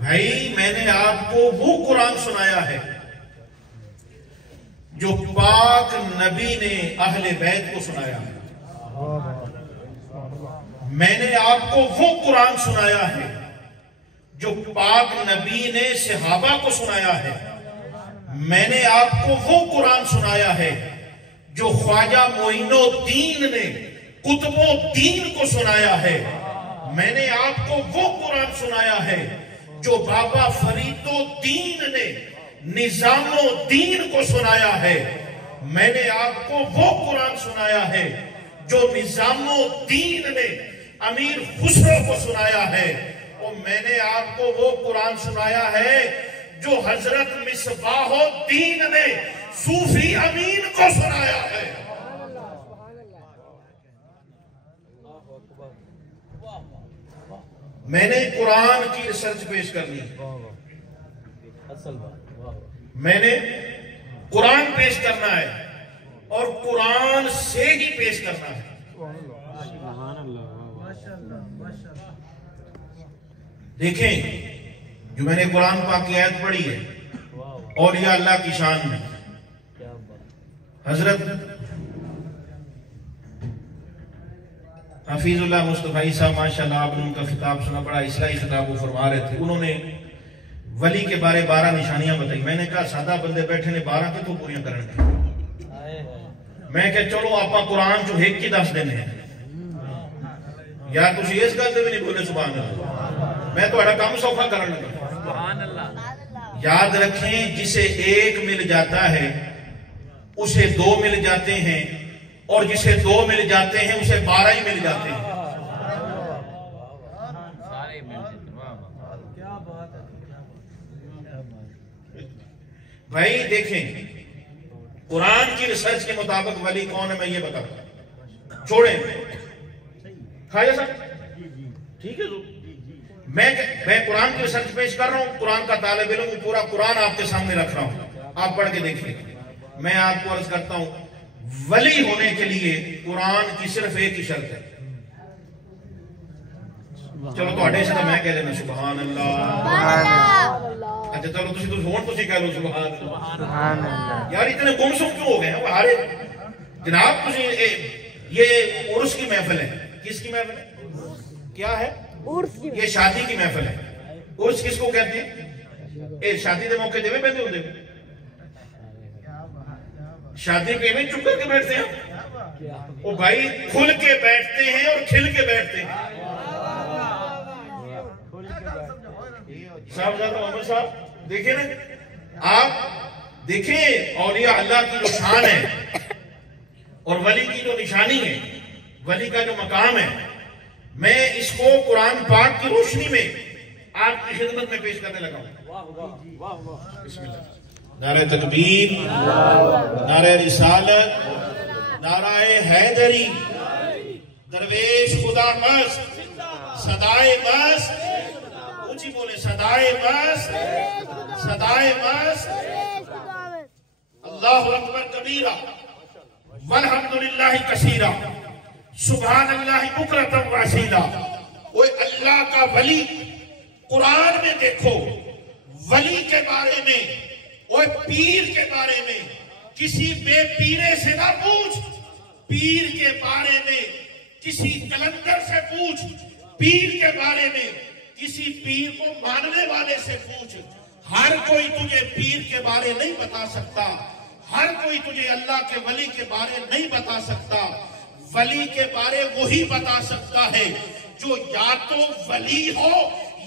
بھائی میں نے آپ کو وہ قرآن سنایا ہے جو پاک نبی نے اہل بیت کو سنایا ہے. میں نے آپ کو وہ قرآن سنایا ہے جو پاک نبی نے صحابہ کو سنایا ہے. میں نے آپ کو وہ قرآن سنایا ہے جو خواجہ معین الدین نے قطب الدین کو سنایا ہے. میں نے آپ کو وہ قرآن سنایا ہے جو بابا فرید الدین نے نظام الدین کو سنایا ہے. میں نے آپ کو وہ قرآن سنایا ہے جو نظام الدین نے امیر خسرو کو سنایا ہے. اور میں نے آپ کو وہ قرآن سنایا ہے جو حضرت مصباح الدین نے صوفی امین کو سنایا ہے. میں نے قرآن کی ریسرچ پیش کرنی ہے. میں نے قرآن پیش کرنا ہے اور قرآن سے ہی پیش کرنا ہے. دیکھیں جو میں نے قرآن پاک کی آیت پڑھی ہے اولیاء اللہ کی شان میں حضرت حفیظ اللہ مصطفی صاحب ماشاءاللہ آپ نے ان کا خطاب سنا, بڑا اصلاحی خطاب وہ فرما رہے تھے. انہوں نے ولی کے بارے 12 نشانیاں بتائی. میں نے کہا سادہ بندے بیٹھے نے 12 کے تو پوریاں کرنے. میں کہ چلو آپ قرآن جو ایک کی دس دینے ہیں یا تسی اس گل تے بھی نہیں بولے سبحان اللہ. میں تو اڑا کام سوکھا کرنے لگا. یاد رکھیں جسے ایک مل جاتا ہے اسے 2 مل جاتے ہیں اور جسے 2 مل جاتے ہیں اسے 12 ہی مل جاتے ہیں. بھائی دیکھیں قرآن کی ریسرچ کے مطابق ولی کون ہے میں یہ بتاتا ہوں. چھوڑیں کھایا صاحب ٹھیک ہے. میں قرآن کی ریسرچ پیش کر رہا ہوں. قرآن کا طالب علم ہوں. پورا قرآن آپ کے سامنے رکھ رہا ہوں. آپ پڑھ کے دیکھیں. میں آپ کو عرض کرتا ہوں ولی ہونے کے لیے قرآن کی صرف ایک ہی شرط ہے. چلو تو اڈے سے تو میں کہہ لینا سبحان اللہ. اچھا چلو تسی تو ہون تسی کہہ لو سبحان اللہ. یار اتنے گمسم کیوں ہو گئے ہیں ہمارے جناب. تسی یہ عرس کی محفل ہے. کس کی محفل ہے؟ کیا ہے؟ یہ شادی کی محفل ہے. عرس کس کو کہتے ہیں؟ شادی دے موقع دے میں بندے ہوتے ہیں. شادی پہ میں چپ کر کے بیٹھتے ہیں. وہ بھائی کھل کے بیٹھتے ہیں اور کھل کے بیٹھتے ہیں. صاحب محمد صاحب دیکھیں نا آپ دیکھیں اولیاء اللہ کی جو شان ہے اور ولی کی جو نشانی ہے, ولی کا جو مقام ہے, میں اس کو قرآن پاک کی روشنی میں آپ کی خدمت میں پیش کرنے لگا ہوں. بسم اللہ. نعرہ تکبیر, نعرہ رسالت, نعرہ حیدری, درویش خدا مست, صدائے مست, اونچی بولے صدائے مست, صدائے مست. اللہ اکبر کبیرہ والحمدللہ کثیرہ سبحان اللہ بکرۃ واسیلہ. وہ اللہ کا ولی قرآن میں دیکھو ولی کے بارے میں, وہ پیر کے بارے میں کسی بے پیرے سے نہ پوچھ. پیر کے بارے میں کسی کلندر سے پوچھ. پیر کے بارے میں کسی پیر کو ماننے والے سے پوچھ. ہر کوئی تجھے پیر کے بارے نہیں بتا سکتا. ہر کوئی تجھے اللہ کے ولی کے بارے نہیں بتا سکتا. ولی کے بارے وہی بتا سکتا ہے جو یا تو ولی ہو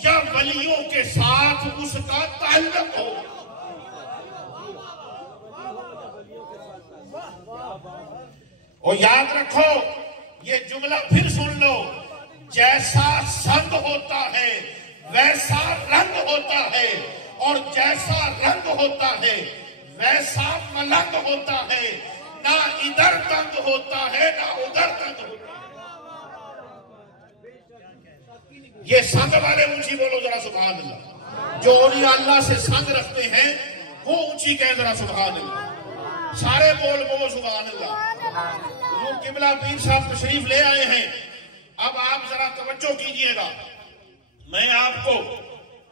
یا ولیوں کے ساتھ اس کا تعلق ہو. اور یاد رکھو یہ جملہ پھر سن لو, جیسا سنگ ہوتا ہے ویسا رنگ ہوتا ہے, اور جیسا رنگ ہوتا ہے ویسا ملنگ ہوتا ہے. نہ ادھر تنگ ہوتا ہے نہ ادھر تنگ ہوتا ہے. یہ سنگ والے اونچی بولو ذرا سبحان اللہ. جو اولیاء اللہ سے سنگ رکھتے ہیں وہ اونچی کہیں ذرا سبحان اللہ. سارے بول بولو سبحان اللہ. حضور قبلہ پیر صاحب تشریف لے آئے ہیں. اب آپ ذرا توجہ کیجئے گا. میں آپ کو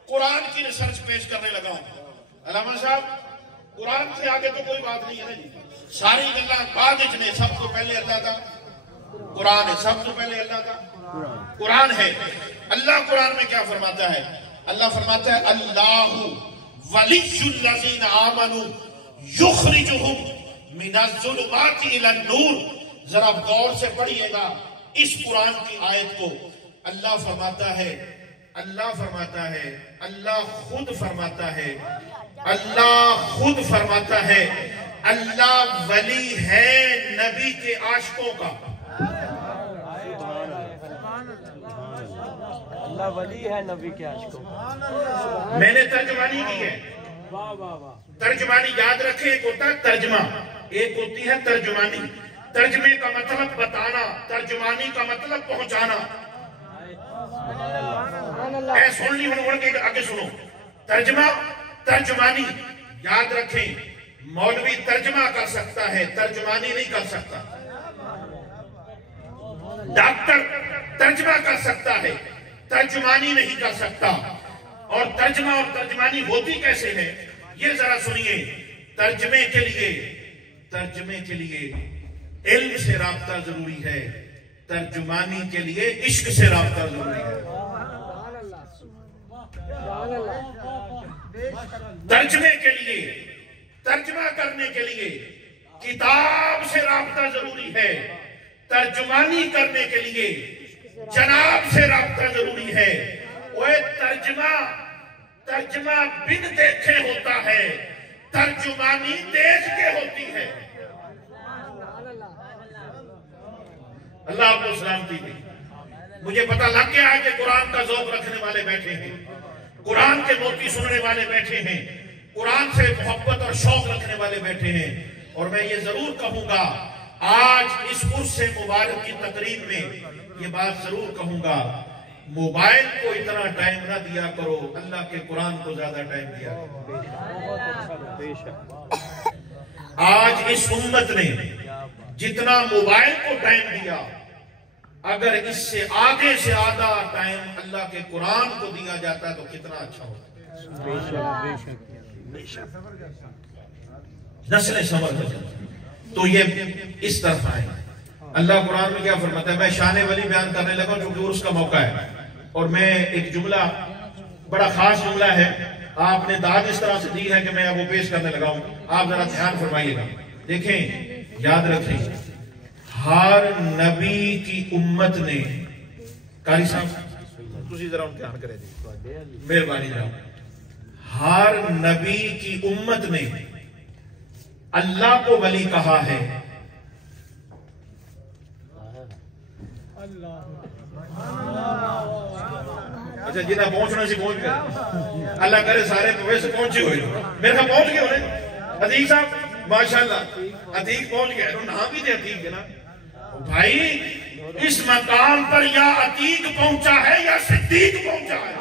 قرآن کی ریسرچ پیش کرنے لگا ہوں. علامہ صاحب قرآن سے آگے تو کوئی بات نہیں ہے نا جی. ساری گلا بعد میں سب تو پہلے اللہ کا قرآن ہے. سب تو پہلے اللہ کا قرآن ہے. اللہ قرآن میں کیا فرماتا ہے؟ اللہ فرماتا ہے اللہ ولی الذین آمنوا یخرجہم من الظلمات الی النور. ذرا غور سے پڑھیے گا اس قرآن کی آیت کو. اللہ فرماتا ہے اللہ خود فرماتا ہے اللہ ولی ہے نبی کے عاشقوں کا. اللہ ولی ہے نبی کے عاشقوں کا. میں نے ترجمانی کی ہے. ترجمانی یاد رکھیں، ایک ہوتا ہے ترجمہ، ایک ہوتی ہے ترجمانی. ترجمے کا مطلب بتانا، ترجمانی کا مطلب پہنچانا. اے سن لی ہوں کے آگے سنو. ترجمہ ترجمانی یاد رکھیں. مولوی ترجمہ کر سکتا ہے، ترجمانی نہیں کر سکتا. ڈاکٹر ترجمہ کر سکتا ہے، ترجمانی نہیں کر سکتا. اور ترجمہ اور ترجمانی ہوتی کیسے ہے یہ ذرا سنیے. ترجمے کے لیے علم سے رابطہ ضروری ہے، ترجمانی کے لیے عشق سے رابطہ ضروری ہے. ترجمے کے لیے، ترجمہ کرنے کے لیے کتاب سے رابطہ ضروری ہے. ترجمانی کرنے کے لیے جناب سے رابطہ ضروری ہے. وہ ترجمہ بن دیکھے ہوتا ہے، ترجمانی دیکھ کے ہوتی ہے. اللہ آپ کو سلامتی دی. مجھے پتہ لگ گیا ہے کہ قرآن کا ذوق رکھنے والے بیٹھے ہیں، قرآن کے موتی سننے والے بیٹھے ہیں، قرآن سے محبت اور شوق رکھنے والے بیٹھے ہیں. اور میں یہ ضرور کہوں گا آج اس عرس مبارک کی تقریب میں یہ بات ضرور کہوں گا، موبائل کو اتنا ٹائم نہ دیا کرو، اللہ کے قرآن کو زیادہ ٹائم دیا کرو. آج اس امت نے جتنا موبائل کو ٹائم دیا، اگر اس سے آگے سے آدھا ٹائم اللہ کے قرآن کو دیا جاتا تو کتنا اچھا ہوتا. نسلیں سنور ہو جاتی. تو یہ اس طرف آئے. اللہ قرآن میں کیا فرماتا ہے؟ میں شان ولی بیان کرنے لگا جو کہ عرس کا موقع ہے. اور میں ایک جملہ، بڑا خاص جملہ ہے، آپ نے داد اس طرح سے دی ہے کہ میں وہ پیش کرنے لگا ہوں. آپ ذرا دھیان فرمائیے گا. دیکھیں، یاد رکھیں، ہر نبی کی امت نے، قاری صاحب تسی ذرا ان کے آن کرے دی مہربانی جناب، ہر نبی کی امت نے اللہ کو ولی کہا ہے. اچھا جنہ پہنچنا سی پہنچ گئے، اللہ کرے سارے ویسے پہنچے ہوئے. میرے خواہ پہنچ گئے انہیں. عتیق صاحب ماشاءاللہ عتیق پہنچ گئے. نام بھی دے عتیق ہے نا بھائی. اس مقام پر یا عتیق پہنچا ہے یا صدیق پہنچا ہے.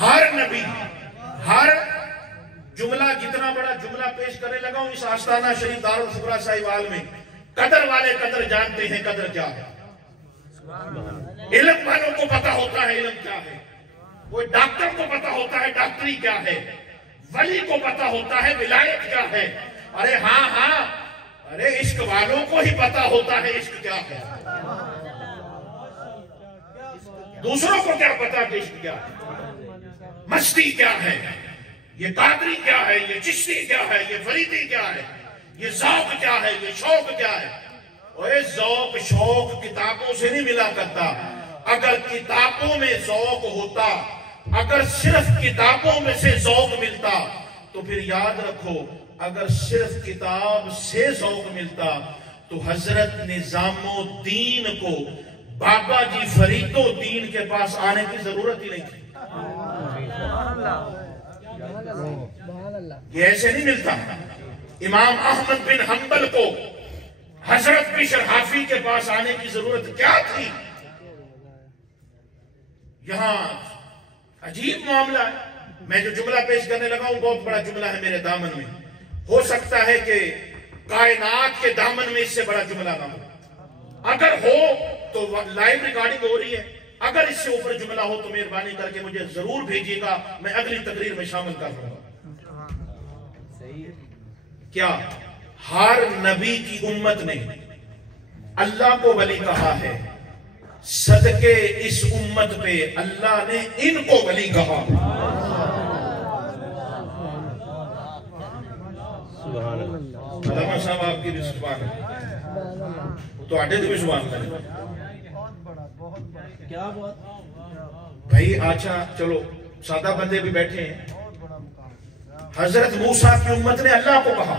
ہر نبی، ہر جملہ، جتنا بڑا جملہ پیش کرنے لگا ہوں اس آستانہ شریف دارالشکرہ ساہیوال میں، قدر والے قدر جانتے ہیں قدر کیا ہے. علم والوں کو پتا ہوتا ہے علم کیا ہے. وہ ڈاکٹر کو پتا ہوتا ہے ڈاکٹری کیا ہے. ولی کو پتا ہوتا ہے ولایت کیا ہے. ارے ہاں ارے عشق والوں کو ہی پتا ہوتا ہے عشق کیا ہے. دوسروں کو کیا پتا کہ عشق کیا ہے، مستی کیا ہے، یہ قادری کیا ہے، یہ چشتی کیا ہے، یہ فریدی کیا ہے، یہ ذوق کیا ہے، یہ شوق کیا ہے. اور یہ ذوق شوق کتابوں سے نہیں ملا کرتا. اگر کتابوں میں ذوق ہوتا، اگر صرف کتابوں میں سے ذوق ملتا تو پھر یاد رکھو، اگر صرف کتاب سے ذوق ملتا تو حضرت نظام الدین کو بابا جی فرید الدین کے پاس آنے کی ضرورت ہی نہیں تھی. یہ ایسے نہیں ملتا. امام احمد بن حنبل کو حضرت بشر حافی کے پاس آنے کی ضرورت کیا تھی؟ یہاں عجیب معاملہ ہے. میں جو جملہ پیش کرنے لگا ہوں بہت بڑا جملہ ہے میرے دامن میں. ہو سکتا ہے کہ کائنات کے دامن میں اس سے بڑا جملہ نہ ہو. اگر ہو تو لائیو ریکارڈنگ ہو رہی ہے، اگر اس سے اوپر جملہ ہو تو مہربانی کر کے مجھے ضرور بھیجیے گا، میں اگلی تقریر میں شامل کر لوں گا۔ کیا ہر نبی کی امت نے اللہ کو ولی کہا ہے، صدقے اس امت پہ اللہ نے ان کو ولی کہا۔ علامہ صاحب آپ کی بھی سبحان ہے، تو آٹے بھی سبحان ہے بھائی۔ اچھا چلو سادہ بندے بھی بیٹھے ہیں، حضرت موسیٰ کی امت نے اللہ کو کہا،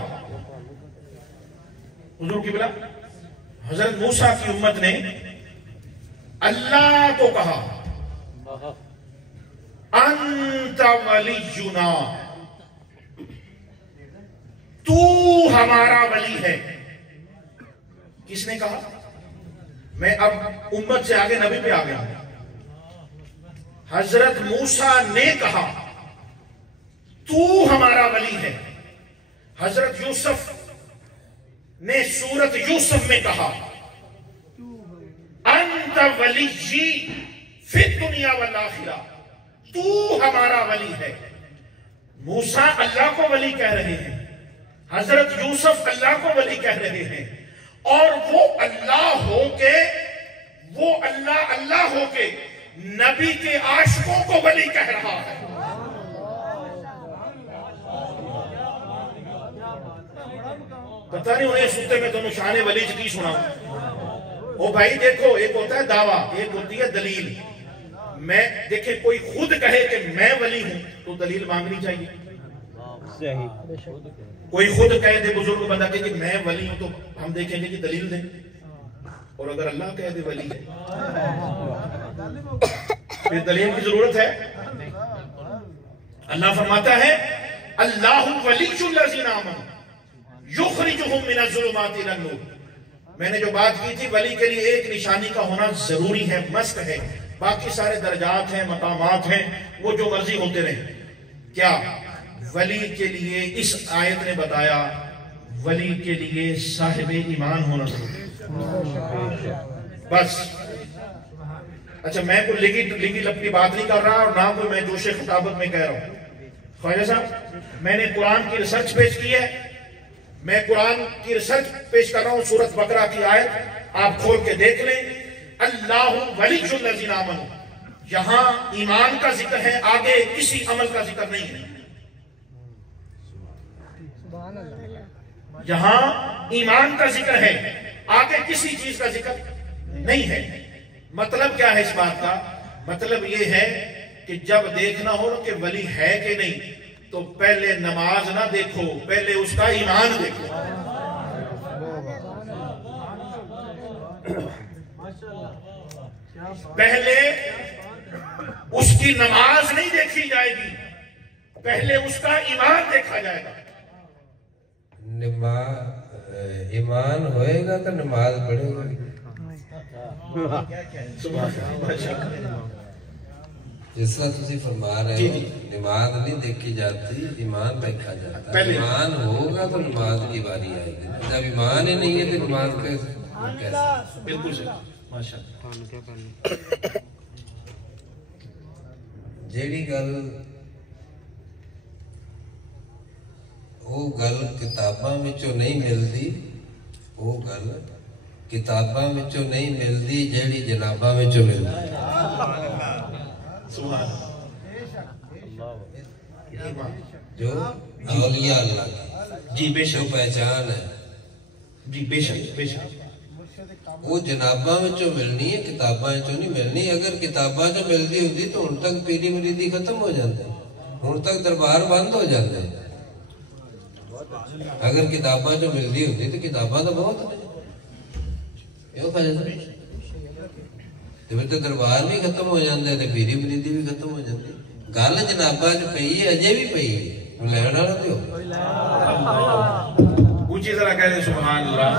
حضور کی بلا حضرت موسیٰ کی امت نے اللہ کو کہا انت ولینا، تو ہمارا ولی ہے۔ کس نے کہا؟ میں اب امت سے آگے نبی پہ آ گیا۔ حضرت موسیٰ نے کہا تو ہمارا ولی ہے۔ حضرت یوسف نے سورت یوسف میں کہا انت ولی فی الدنیا والآخرہ، تو ہمارا ولی ہے۔ موسیٰ اللہ کو ولی کہہ رہے ہیں، حضرت یوسف اللہ کو ولی کہہ رہے ہیں، اور وہ اللہ ہو کے نبی کے عاشقوں کو ولی کہہ رہا ہے۔ پتہ نہیں انہیں سنتے میں تو شان ولی کی سنا۔ او بھائی دیکھو، ایک ہوتا ہے دعویٰ، ایک ہوتی ہے دلیل۔ میں دیکھیں کوئی خود کہے کہ میں ولی ہوں تو دلیل مانگنی چاہیے۔ کوئی خود کہے دے بزرگ بندہ کہ میں ولی ہوں تو ہم دیکھیں گے کہ دلیل دیں، اور اگر اللہ کہہ دے ولی ہے پھر دلیل کی ضرورت ہے۔ اللہ فرماتا ہے اللہ ولی الذین آمنوا یخرجہم من الظلمات الی النور۔ میں نے جو بات کی تھی، ولی کے لیے ایک نشانی کا ہونا ضروری ہے، مست ہے، باقی سارے درجات ہیں، مقامات ہیں، وہ جو مرضی ہوتے رہیں۔ کیا ولی کے لیے اس آیت نے بتایا ولی کے لیے صاحب ایمان ہونا ضروری ہے، بس۔ اچھا میں کوئی لگی لپٹی بات نہیں کر رہا، اور نہ کوئی میں جوش خطابت میں کہہ رہا ہوں۔ خواجہ صاحب میں نے قرآن کی ریسرچ پیش کی ہے، میں قرآن کی ریسرچ پیش کر رہا ہوں۔ سورۃ بقرہ کی آیت آپ کھول کے دیکھ لیں، اللہ ولی الذین آمنوا، یہاں ایمان کا ذکر ہے، آگے کسی عمل کا ذکر نہیں ہے۔ یہاں ایمان کا ذکر ہے، آگے کسی چیز کا ذکر نہیں ہے۔ مطلب کیا ہے اس بات کا؟ مطلب یہ ہے کہ جب دیکھنا ہو کہ ولی ہے کہ نہیں تو پہلے نماز نہ دیکھو، پہلے اس کا ایمان دیکھو۔ پہلے اس کی نماز نہیں دیکھی جائے گی، پہلے اس کا ایمان دیکھا جائے گا۔ ایمان ہوئے گا تو نماز پڑھے گا۔ جس طرح تسی فرما رہے ہو نماز نہیں دیکھی جاتی، ایمان دیکھا جاتا ہے۔ ایمان ہوگا تو نماز کی باری آئے گی، جب ایمان ہی نہیں ہے تو نماز کیسے؟ بالکل صحیح، ماشاءاللہ۔ جیڑی گل وہ گل کتاباں وچوں نہیں ملدی، وہ گل کتاباں وچوں نہیں ملدی جیڑی جناباں وچوں ملدی۔ جو اولیاء اللہ کی جی بے شک پہچان ہے، جی بے شک بے شک، وہ جناباں وچوں ملنی ہے، کتاباں وچوں نہیں ملنی۔ اگر کتاباں وچوں ملدی ہوندی تو ہن تک پیری مریدی ختم ہو جاندی، ہن تک دربار بند ہو جاندے۔ اگر کتاباں جو ملدی ہوتی تو کتاباں تو بہت پھر تو دربار بھی ختم ہو جاندے تے پیری مریدی بھی ختم ہو جاندی۔ گل جناباں چ پئی ہے، اجے بھی پئی ہے، لین والا تے ہو۔ اونچی طرح کہہ دیں سبحان اللہ۔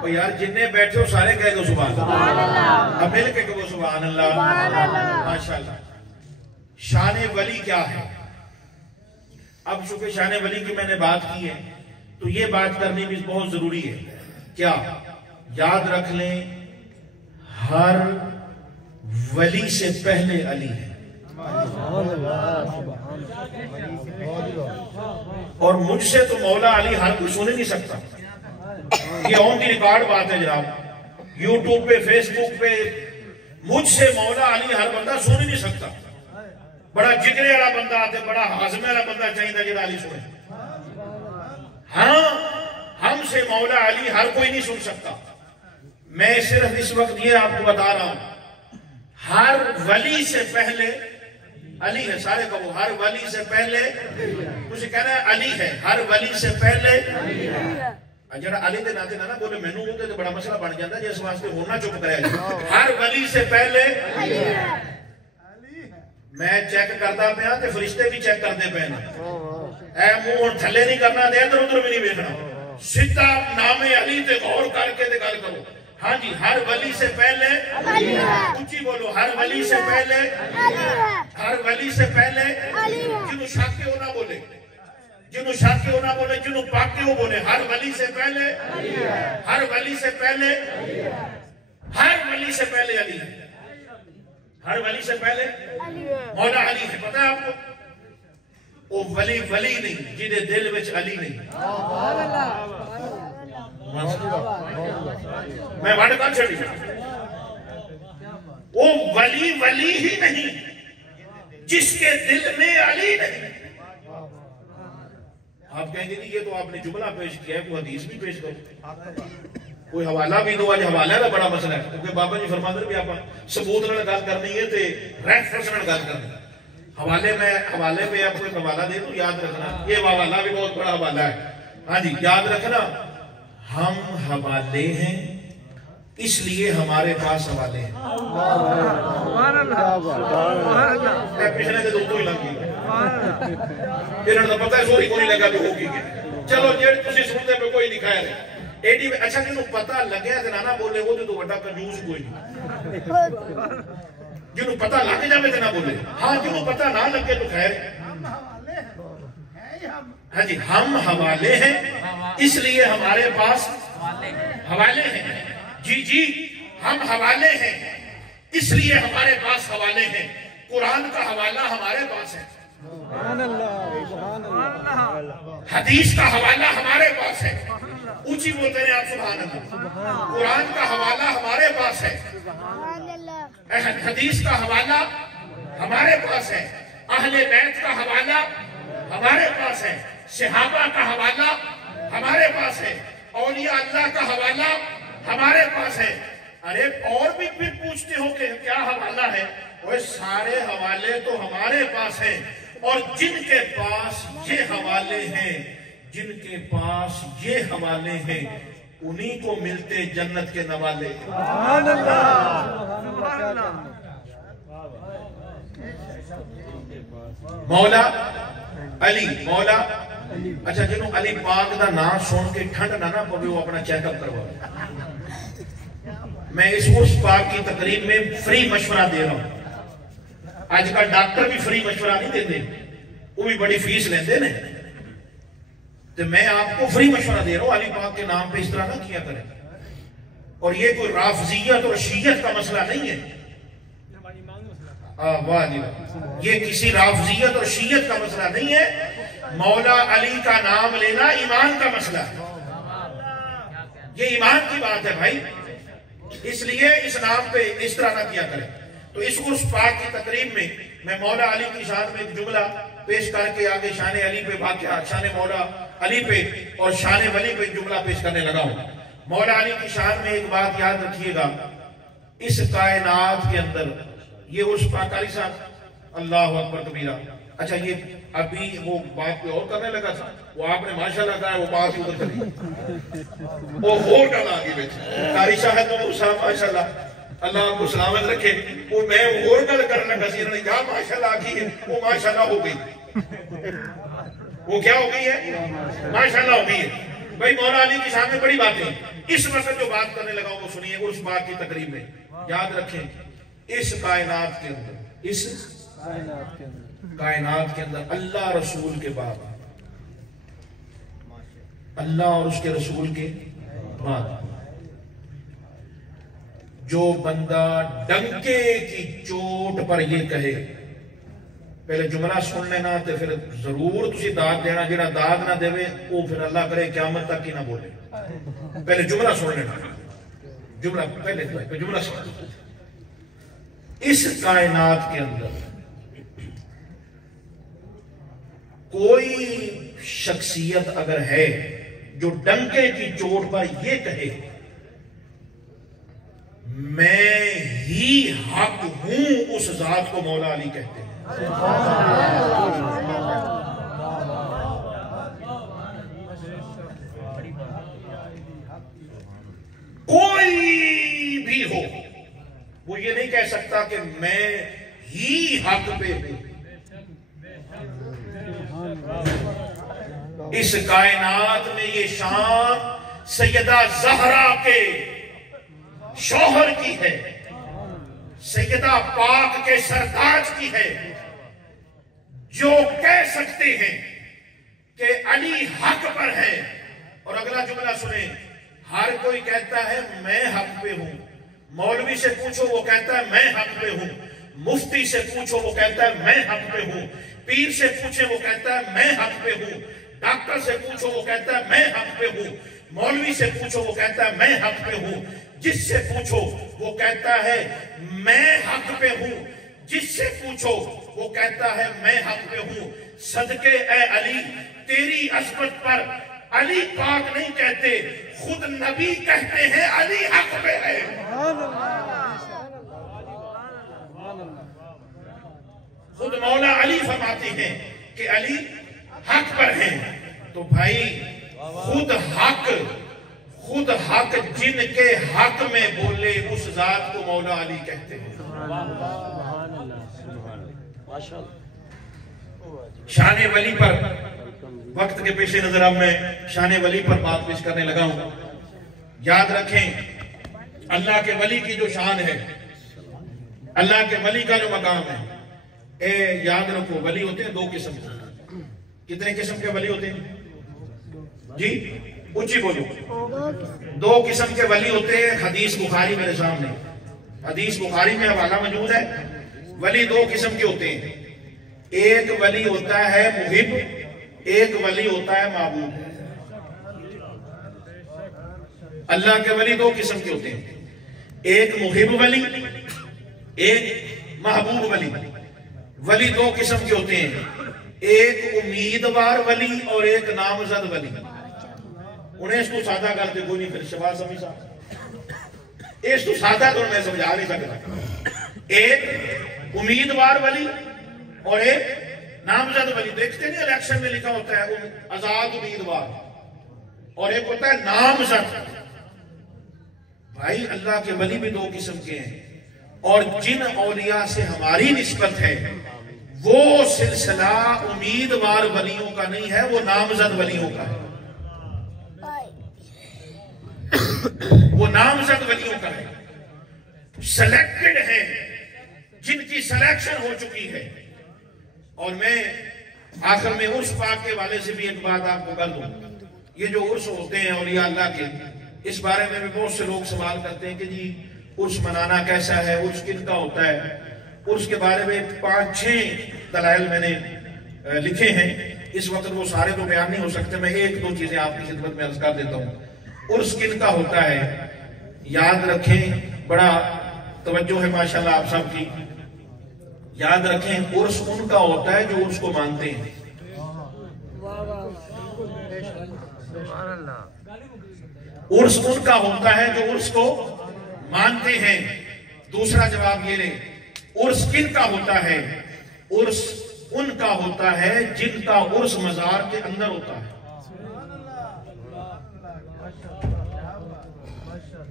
اور یار جننے بیٹھے ہو سارے کہہ دو سبحان اللہ، اب مل کے کہو سبحان اللہ، ماشاءاللہ۔ شان ولی کیا ہے؟ اب چونکہ شان ولی کی میں نے بات کی ہے تو یہ بات کرنی بھی بہت ضروری ہے۔ کیا یاد رکھ لیں ہر ولی سے پہلے علی ہے، اور مجھ سے تو مولا علی ہر کوئی سن نہیں سکتا. یہ آن دی ریکارڈ بات ہے جناب، یوٹیوب پہ فیس بک پہ مجھ سے مولا علی ہر بندہ سن ہی نہیں سکتا. بڑا جگرے والا بندہ آتے، بڑا ہاضمے والا بندہ چاہیے جڑا علی سنے. ہاں ہم سے مولا علی ہر کوئی نہیں سن سکتا. میں صرف اس وقت یہ آپ کو بتا رہا ہوں، ہر ولی سے پہلے علی ہے. سارے کہو ہر ولی سے پہلے، تجھے کہنا ہے علی ہے، ہر ولی سے پہلے. جڑا علی دے ناتے نہ بولے مینوں ہوتے تو بڑا مسئلہ بن جاتا ہے، جس واسطے ہونا چپ کرے. ہر ولی سے پہلے میں چیک کرتا پیا تے فرشتے بھی چیک کرتے پے نا. اے منہ تھلے نہیں کرنا تے ادھر ادھر بھی نہیں ویکھنا، سیدھا نام علی تے غور کر کے تے گل کرو. ہاں جی، ہر ولی سے پہلے اونچی بولو، ہر ولی سے پہلے، ہر ولی سے پہلے. جنوں شک کے وہ نہ بولے، جنوں شک کے وہ نہ بولے، جنوں پاک کے وہ بولے. ہر ولی سے پہلے، ہر ولی سے پہلے، ہر ولی سے پہلے علی ہے. ہر ولی سے پہلے مولا علی ہے. پتہ ہے آپ کو وہ ولی ولی نہیں جنہیں دل وچ علی نہیں. میں وڈ کر چھڑی، وہ ولی ولی ہی نہیں جس کے دل میں علی نہیں. آپ کہیں گے یہ تو آپ نے جملہ پیش کیا ہے، کوئی حدیث بھی پیش کرو، کوئی حوالہ بھی دو. آج حوالہ کا بڑا مسئلہ ہے، کیونکہ بابا جی فرماتے بھی آپ ثبوت نال گل کرنی ہے تے ریفرنس نال گل کرنی ہے. حوالے پہ آپ کو ایک حوالہ دے دوں، یاد رکھنا. یہ حوالہ بھی بہت بڑا حوالہ ہے. ہاں جی، یاد رکھنا ہم حوالے ہیں اس لیے ہمارے پاس حوالے ہیں. پچھلے کے دو ہی لگ گئی، انہوں نے پتہ ہے سوری کو نہیں لگا کہ ہوگی گیا. چلو جیڑ تسی سنتے پہ کوئی نہیں کھایا رہے ایڈی. اچھا جنہوں پتہ لگیا تے نہ بولے وہ تو بڑا کنجوس کوئی نہیں. جنہوں پتہ لگ جائے تے نہ بولے. ہاں جنہوں پتہ نہ لگے تو خیر. ہاں جی، ہم حوالے ہیں اس لیے ہمارے پاس حوالے ہیں. جی جی، ہم حوالے ہیں اس لیے ہمارے پاس حوالے ہیں. قرآن کا حوالہ ہمارے پاس ہے، حدیث کا حوالہ ہمارے پاس ہے. اونچی بولتے ہیں آپ سبحان اللہ. قرآن کا حوالہ ہمارے پاس ہے، حدیث کا حوالہ ہمارے پاس ہے، اہل بیت کا حوالہ ہمارے پاس ہے، صحابہ کا حوالہ ہمارے پاس ہے، اولیاء اللہ کا حوالہ ہمارے پاس ہے. ارے اور بھی پھر پوچھتے ہو کہ کیا حوالہ ہے؟ وہ سارے حوالے تو ہمارے پاس ہیں، اور جن کے پاس یہ حوالے ہیں، جن کے پاس یہ حوالے ہیں، انہی کو ملتے جنت کے نوالے. مولا علی، مولا. اچھا جنہوں علی پاک دا نام سن کے ٹھنڈ نہ پوے وہ اپنا چیک اپ کروا. میں اس پاک کی تقریب میں فری مشورہ دے رہا ہوں. آج کا ڈاکٹر بھی فری مشورہ نہیں دیتے، وہ بھی بڑی فیس لیندے نے. تو میں آپ کو فری مشورہ دے رہا ہوں، علی پاک کے نام پہ اس طرح نہ کیا کریں. اور یہ کوئی رافضیت اور شیعت کا مسئلہ نہیں ہے. واہ جی، یہ کسی رافضیت اور شیعت کا مسئلہ نہیں ہے. مولا علی کا نام لینا ایمان کا مسئلہ ہے، یہ ایمان کی بات ہے بھائی. اس لیے اس نام پہ اس طرح نہ کیا کریں. تو اس عرس پاک کی تقریب میں مولا علی کی شان میں ایک جملہ پیش کر کے آگے شان علی پہ واقعہ، شان مولا علی پہ اور شان ولی پہ جملہ پیش کرنے لگا ہوں. مولا علی کی شان میں ایک بات یاد رکھیے گا، اس کائنات کے اندر یہ عرس پاک علی صاحب اللہ اکبر کبیرہ. اچھا یہ ابھی وہ بات پہ اور کرنے لگا تھا، وہ آپ نے ماشاءاللہ کہا وہ بات ہی ادھر کری، وہ ہور ڈالا آگے بیٹھے قاری صاحب تو صاحب ماشاءاللہ اللہ آپ کو سلامت رکھے. وہ میں ہور ڈال کرنے لگا سی، انہوں نے کہا ماشاءاللہ آگی ہے، وہ ماشاءاللہ ہو گئی. وہ کیا ہو گئی ہے؟ ماشاءاللہ ہو گئی ہے. بھائی مولا علی کی شان میں بڑی باتیں. اس وقت جو بات کرنے لگا وہ سنیے اس بات کی تقریب میں. یاد رکھیں اس کائنات کے اندر، اس کائنات کے اندر اللہ رسول کے بعد، اللہ اور اس کے رسول کے بعد جو بندہ ڈنکے کی چوٹ پر یہ کہے، پہلے جملہ سن لینا تے پھر ضرور تسی داد دینا، جڑا داد نہ دے وہ پھر اللہ کرے قیامت تک ہی نہ بولے. پہلے جملہ سن لینا، پہلے جملہ سن لینا. اس کائنات کے اندر کوئی شخصیت اگر ہے جو ڈنکے کی چوٹ پر یہ کہے میں ہی حق ہوں، اس ذات کو مولا علی کہتے ہیں. کوئی بھی ہو وہ یہ نہیں کہہ سکتا کہ میں ہی حق پہ ہوں. اس کائنات میں یہ شان سیدہ زہرا کے شوہر کی ہے، سیدہ پاک کے سرتاج کی ہے، جو کہہ سکتے ہیں کہ علی حق پر ہے. اور اگلا جملہ سنیں، ہر کوئی کہتا ہے میں حق پہ ہوں. مولوی سے پوچھو وہ کہتا ہے میں حق پہ ہوں، مفتی سے پوچھو وہ کہتا ہے میں حق پہ ہوں، پیر سے پوچھے وہ کہتا ہے میں حق پہ ہوں، ڈاکٹر سے پوچھو وہ کہتا ہے میں حق پہ ہوں، مولوی سے پوچھو وہ کہتا ہے میں حق پہ ہوں، جس سے پوچھو وہ کہتا ہے میں حق پہ ہوں، جس سے پوچھو وہ کہتا ہے میں حق پہ ہوں. صدقے اے علی تیری عظمت پر علی پاک نہیں کہتے، خود نبی کہتے ہیں علی حق پہ ہے. خود مولا علی فرماتے ہیں کہ علی حق پر ہیں. تو بھائی خود حق جن کے حق میں بولے اس ذات کو مولا علی کہتے ہیں. شان ولی پر وقت کے پیش نظر اب میں شان ولی پر بات پیش کرنے لگا ہوں. یاد رکھیں اللہ کے ولی کی جو شان ہے، اللہ کے ولی کا جو مقام ہے، یاد رکھو ولی ہوتے ہیں دو قسم کے. کتنے قسم کے ولی ہوتے ہیں جی؟ اونچی بولو. دو قسم کے ولی ہوتے ہیں. حدیث بخاری میرے سامنے، حدیث بخاری میں حوالہ موجود ہے. ولی دو قسم کے ہوتے ہیں، ایک ولی ہوتا ہے محب، ایک ولی ہوتا ہے محبوب. اللہ کے ولی دو قسم کے ہوتے ہیں، ایک محب ولی، ایک محبوب ولی. ولی دو قسم کے ہوتے ہیں، ایک امیدوار ولی اور ایک نامزد ولی. انہیں اس کو سادہ کرتے کوئی نہیں، پھر شباز سمجھ صاحب اس کو سادہ تو میں سمجھا نہیں سکتا. ایک امیدوار ولی اور ایک نامزد ولی. دیکھتے نہیں الیکشن میں لکھا ہوتا ہے آزاد امیدوار، اور ایک ہوتا ہے نامزد. بھائی اللہ کے ولی بھی دو قسم کے ہیں، اور جن اولیاء سے ہماری نسبت ہے وہ سلسلہ امیدوار ولیوں کا نہیں ہے، وہ نامزد ولیوں کا ہے. وہ نامزد ولیوں کا ہے، سلیکٹڈ ہے، جن کی سلیکشن ہو چکی ہے. اور میں آخر میں عرس پاک کے والے سے بھی ایک بات آپ کو کر دوں. یہ جو عرس ہوتے ہیں اولیاء اللہ کے، اس بارے میں بھی بہت سے لوگ سوال کرتے ہیں کہ جی عرس منانا کیسا ہے، عرس کن کا ہوتا ہے. عرس کے بارے میں 5-6 دلائل میں نے لکھے ہیں. اس وقت وہ سارے تو بیان نہیں ہو سکتے، میں ایک دو چیزیں آپ کی خدمت میں عرض کر دیتا ہوں. عرس کن کا ہوتا ہے یاد رکھیں، بڑا توجہ ہے ماشاءاللہ آپ سب کی. یاد رکھیں عرس ان کا ہوتا ہے جو عرس کو مانتے ہیں. عرس ان کا ہوتا ہے جو عرس کو مانتے ہیں. دوسرا جواب یہ لیں، عرس کن کا ہوتا ہے؟ عرس ان کا ہوتا ہے جن کا عرس مزار کے اندر ہوتا ہے.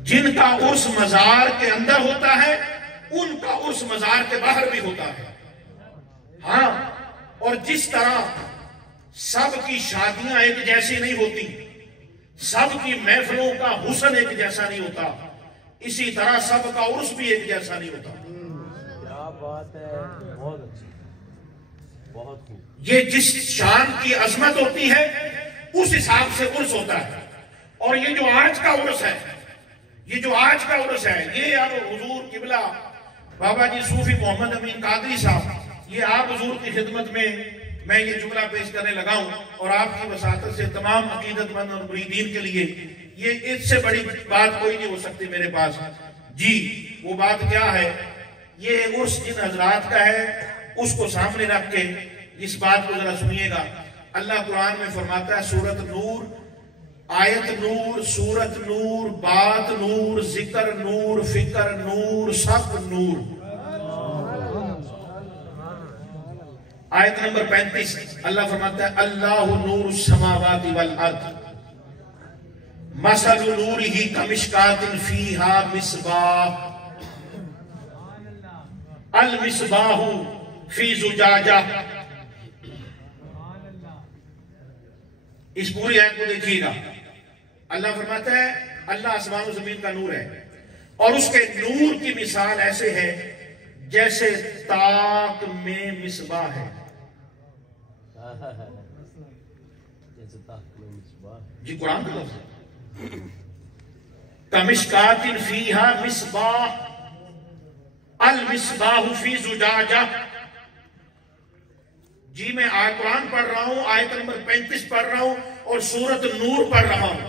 جن کا عرس مزار کے اندر ہوتا ہے ان کا عرس مزار کے باہر بھی ہوتا ہے. ہاں، اور جس طرح سب کی شادیاں ایک جیسی نہیں ہوتی، سب کی محفلوں کا حسن ایک جیسا نہیں ہوتا، اسی طرح سب کا عرس بھی ایک جیسا نہیں ہوتا. کیا بات ہے، بہت اچھی، بہت خوب. یہ جس شان کی عظمت ہوتی ہے اس حساب سے عرس ہوتا ہے. اور یہ جو آج کا عرس ہے یہ جو آج کا عرس ہے، یہ اب حضور قبلہ بابا جی صوفی محمد امین قادری صاحب، یہ آپ حضور کی خدمت میں یہ جملہ پیش کرنے لگا ہوں، اور آپ کی وساطت سے تمام عقیدت مند اور مریدین کے لیے یہ اس سے بڑی بات کوئی نہیں ہو سکتی میرے پاس جی۔ وہ بات کیا ہے؟ یہ عرس جن حضرات کا ہے اس کو سامنے رکھ کے اس بات کو ذرا سنیے گا۔ اللہ قرآن میں فرماتا ہے، سورت نور، آیت نور، سورت نور، بات نور، ذکر نور، فکر نور، سب نور۔ آیت نمبر 35 اللہ فرماتا ہے، اللہ نور السماوات والارض مثل نورہ کمشکات فیہا مصباح المصباح فی زجاجہ۔ اس پوری آیت کو دیکھیے گا، اللہ فرماتا ہے اللہ آسمان و زمین کا نور ہے، اور اس کے نور کی مثال ایسے ہے جیسے تاک میں مصباح ہے۔ جی قرآن کا لفظ ہے، کمشکات فیہا مصباح المصباح فی زجاجہ۔ جی میں قرآن پڑھ رہا ہوں، آیت نمبر 35 پڑھ رہا ہوں اور سورت نور پڑھ رہا ہوں۔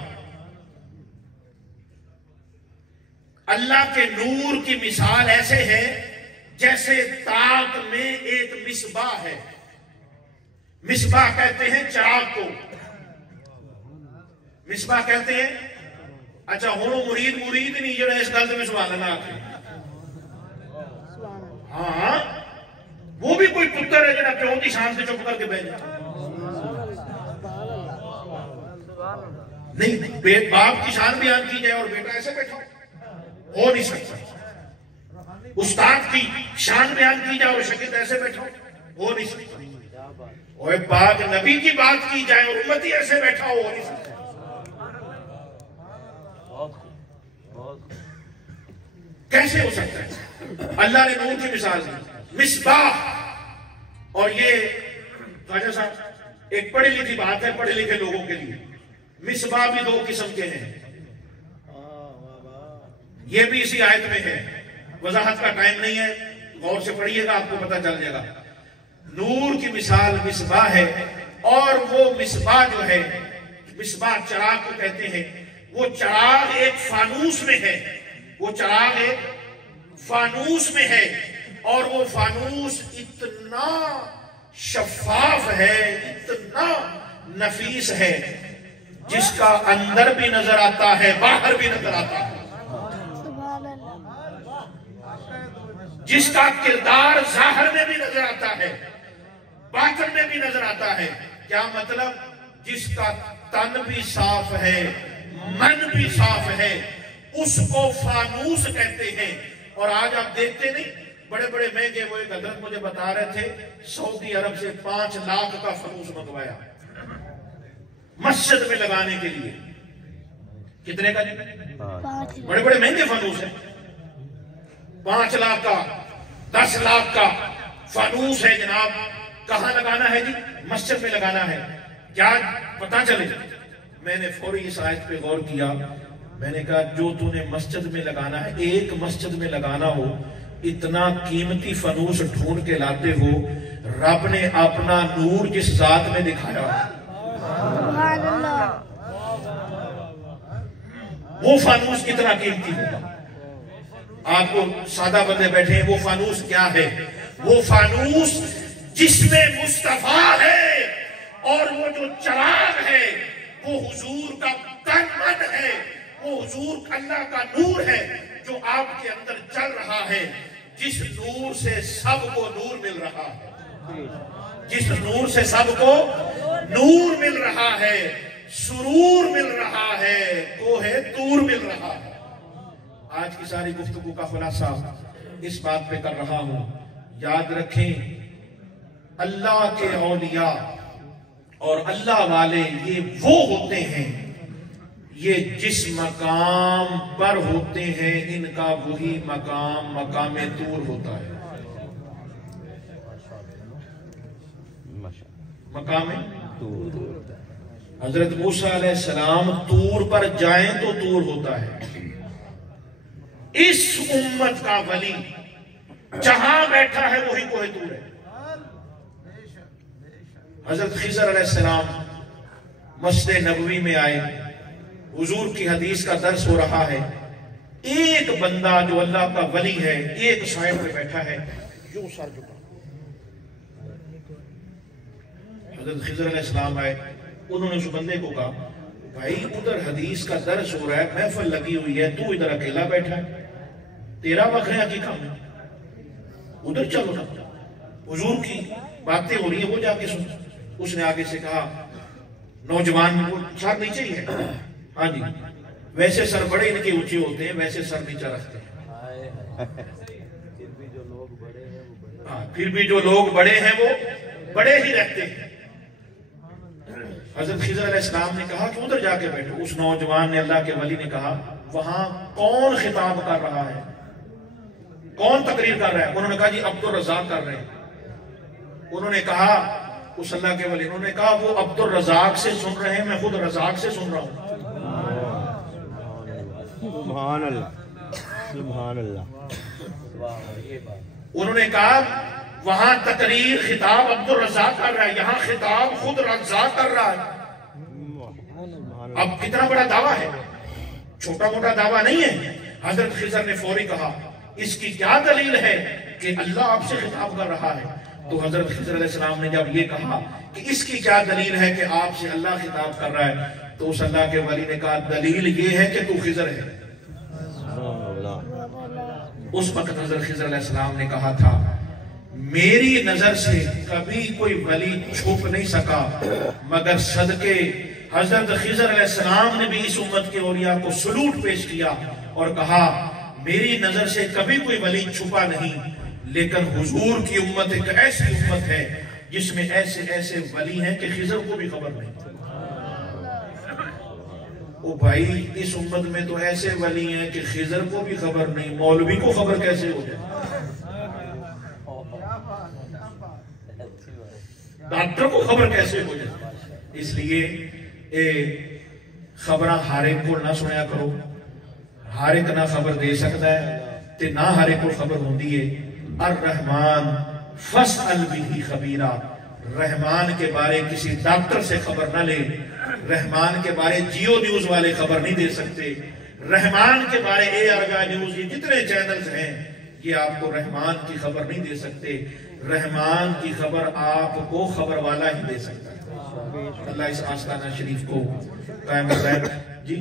اللہ کے نور کی مثال ایسے ہے جیسے تاک میں ایک مصباح ہے۔ مصباح کہتے ہیں چراغ کو، مصباح کہتے ہیں۔ اچھا ہونو مرید نہیں جڑا اس گل میں سوال نہ آتے، ہاں وہ بھی کوئی پتر ہے جڑا پیو کی شان سے چپ کر کے بیٹھ جائے، نہیں باپ کی شان بیان کی جائے اور بیٹا ایسے بیٹھا ہو نہیں سکتا، استاد کی شان بیان کی جائے اور شاگرد ایسے بیٹھا ہو نہیں سکتا، اور پاک نبی کی بات کی جائے اور امتی ایسے بیٹھا ہو نہیں سکتا۔ کیسے ہو سکتا ہے؟ اللہ نے نور کی مثال دی، مصباح۔ اور یہ خواجہ صاحب ایک پڑھی لکھی بات ہے پڑھے لکھے لوگوں کے لیے، مصباح بھی دو قسم کے ہیں، یہ بھی اسی آیت میں ہے، وضاحت کا ٹائم نہیں ہے، غور سے پڑھیے گا آپ کو پتہ چل جائے گا۔ نور کی مثال مصباح ہے، اور وہ مصباح جو ہے، مصباح چراغ کو کہتے ہیں، وہ چراغ ایک فانوس میں ہے، وہ چراغ ایک فانوس میں ہے، اور وہ فانوس اتنا شفاف ہے، اتنا نفیس ہے، جس کا اندر بھی نظر آتا ہے باہر بھی نظر آتا ہے، جس کا کردار ظاہر میں بھی نظر آتا ہے باطن میں بھی نظر آتا ہے۔ کیا مطلب؟ جس کا تن بھی صاف ہے من بھی صاف ہے، اس کو فانوس کہتے ہیں۔ اور آج آپ دیکھتے نہیں بڑے بڑے مہنگے، وہ ایک حضرت مجھے بتا رہے تھے سعودی عرب سے 5 لاکھ کا فانوس منگوایا مسجد میں لگانے کے لیے۔ کتنے کا جی؟ بڑے بڑے مہنگے فانوس ہیں، 5 لاکھ کا 10 لاکھ کا فانوس ہے جناب۔ کہاں لگانا ہے جی؟ مسجد میں لگانا ہے۔ کیا پتا چلے؟ میں نے فوری اس آیت پہ غور کیا، میں نے کہا جو تو نے مسجد میں لگانا ہے، ایک مسجد میں لگانا ہو، اتنا قیمتی فانوس ڈھونڈ کے لاتے ہو، رب نے اپنا نور جس ذات میں دکھایا وہ فانوس کتنا قیمتی ہوگا۔ آپ کو سادہ بندے بیٹھے ہیں، وہ فانوس کیا ہے؟ وہ فانوس جس میں مصطفیٰ ہے، اور وہ جو چراغ ہے وہ حضور کا تن من ہے، وہ حضور اللہ کا نور ہے جو آپ کے اندر چل رہا ہے، جس نور سے سب کو نور مل رہا ہے، جس نور سے سب کو نور مل رہا ہے، سرور مل رہا ہے، کوہ طور مل رہا ہے۔ آج کی ساری گفتگو کا خلاصہ اس بات پہ کر رہا ہوں، یاد رکھیں اللہ کے اولیاء اور اللہ والے یہ وہ ہوتے ہیں، یہ جس مقام پر ہوتے ہیں ان کا وہی مقام مقام طور ہوتا ہے۔ مقام طور، حضرت موسیٰ علیہ السلام طور پر جائیں تو طور ہوتا ہے، اس امت کا ولی جہاں بیٹھا ہے وہی کوہ طور ہے. حضرت خضر علیہ السلام مسجد نبوی میں آئے, حضور کی حدیث کا درس ہو رہا ہے. ایک بندہ جو اللہ کا ولی ہے ایک سائڈ پہ بیٹھا ہے, یوں سر جھکا. حضرت خضر علیہ السلام آئے, انہوں نے اس بندے کو کہا بھائی ادھر حدیث کا درس ہو رہا ہے, محفل لگی ہوئی ہے, تو ادھر اکیلا بیٹھا ہے, تیرا بکھریا کی کام ہے, ادھر چلو نا, حضور کی باتیں ہو رہی ہیں وہ جا کے سن. اس نے آگے سے کہا نوجوان وہ سر نیچے ہی ہے, ہاں جی ویسے سر بڑے ان کے اونچے ہوتے ہیں, ویسے سر نیچے رکھتے ہیں, ہاں پھر بھی جو لوگ بڑے ہیں وہ بڑے ہی رہتے ہیں. حضرت خضر علیہ السلام نے کہا کہ ادھر جا کے بیٹھو. اس نوجوان نے, اللہ کے ولی نے کہا وہاں کون خطاب کر رہا ہے, کون تقریر کر رہا ہے؟ انہوں نے کہا جی عبد الرزاق کر رہے ہیں. انہوں نے کہا اس اللہ کے ولی, انہوں نے کہا وہ عبد الرزاق سے سن رہے ہیں, میں خود رزاق سے سن رہا ہوں. سبحان اللہ سبحان اللہ. انہوں نے کہا وہاں تقریر خطاب عبد الرزاق کر رہا ہے, یہاں خطاب خود رزاق کر رہا ہے. اب کتنا بڑا دعویٰ ہے, چھوٹا موٹا دعویٰ نہیں ہے. حضرت خضر نے فوری کہا اس کی کیا دلیل ہے کہ اللہ آپ سے خطاب کر رہا ہے؟ تو حضرت خضر علیہ السلام نے جب یہ کہا کہ اس کی کیا دلیل ہے کہ آپ سے اللہ خطاب کر رہا ہے, تو اس اللہ کے ولی نے کہا دلیل یہ ہے کہ تو خضر ہے. اس وقت حضرت خضر علیہ السلام نے کہا تھا میری نظر سے کبھی کوئی ولی چھپ نہیں سکا مگر صدقے حضرت خضر علیہ السلام نے بھی اس امت کے اولیاء کو سلوٹ پیش کیا اور کہا میری نظر سے کبھی کوئی ولی چھپا نہیں, لیکن حضور کی امت ایک ایسی امت ہے جس میں ایسے ایسے ولی ہیں کہ خضر کو بھی خبر نہیں. او بھائی اس امت میں تو ایسے ولی ہیں کہ خضر کو بھی خبر نہیں, مولوی کو خبر کیسے ہو جائے, ڈاکٹر کو خبر کیسے ہو جائے. اس لیے خبراں ہر ایک کو نہ سنیا کرو, ہر ایک نہ خبر دے سکتا ہے تے نہ ہر ایک کو خبر ہوندی ہے. الرحمن فاسأل بہ خبیرا, رحمان کے بارے کسی ڈاکٹر سے خبر نہ لے, رحمان کے بارے جیو نیوز والے خبر نہیں دے سکتے, رحمان کے بارے اے ارگا نیوز, یہ جتنے چینلز ہیں یہ آپ کو رحمان کی خبر نہیں دے سکتے. رحمان کی خبر آپ کو خبر والا ہی دے سکتا ہے. اللہ اس آستانہ شریف کو قائم رکھے. جی